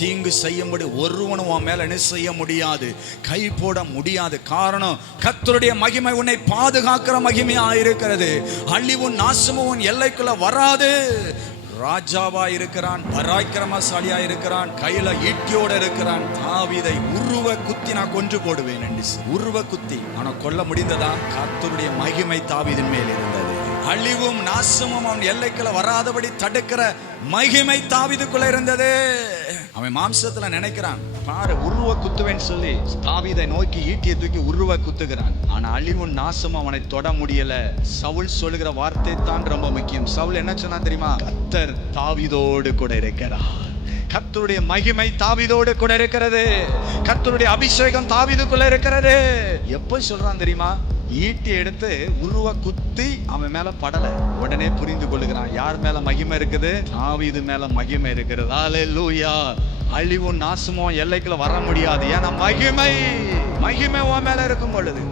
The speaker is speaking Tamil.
தீங்கு செய்யும்படி ஒருவனும் உன் மேல என்ன செய்ய முடியாது, கை போட முடியாது. காரணம், கர்த்தருடைய மகிமை உன்னை பாதுகாக்கிற மகிமையா இருக்கிறது. அழிவும் நாசமும் உன் எல்லைக்குள்ள வராது. ராஜாவா இருக்கிறான், பராக்கிரமசாலியா இருக்கிறான், கையில ஈட்டியோட இருக்கிறான். தாவீதை உருவ குத்தி நான் கொன்று போடுவேன் என்று உருவ குத்தி. ஆனா கொல்ல முடிந்ததா? கர்த்தருடைய மகிமை தாவீதின் மேல் இருந்தது. அழிவும் நாசமும் அவன் எல்லைக்குள்ள வராதபடி தடுக்கிற மகிமை தாவீதுக்குள்ள இருந்தது. அவன் மாம்சத்துல நினைக்கிறான், பாரு உருவ குத்துவேன்னு சொல்லி தாவீதை நோக்கி ஈட்டியை தூக்கி உருவ குத்துகிறான். ஆனா அழிவும் நாசமும் அவனை தொட முடியல. சவுல் சொல்லுகிற வார்த்தை தான் ரொம்ப முக்கியம். சவுல் என்ன சொன்னா தெரியுமா? கர்த்தர் தாவீதோடு கூட இருக்கிறார். கர்த்தருடைய மகிமை தாவீதோடு கூட இருக்கிறது. கர்த்தருடைய அபிஷேகம் தாவீதுக்குள்ள இருக்கிறது. எப்ப சொல்றான் தெரியுமா? ஈட்டி எடுத்து உருவ குத்தி அவன் மேல படல. உடனே புரிந்து கொள்ளுகிறான், யார் மேல மகிமை இருக்குது? தாவீது மேல மகிமை இருக்கிறது. அல்லேலூயா. அழிவும் நாசமும் எல்லைக்குள்ள வர முடியாது. ஏன்னா மகிமை உன் மேல இருக்கும் பொழுது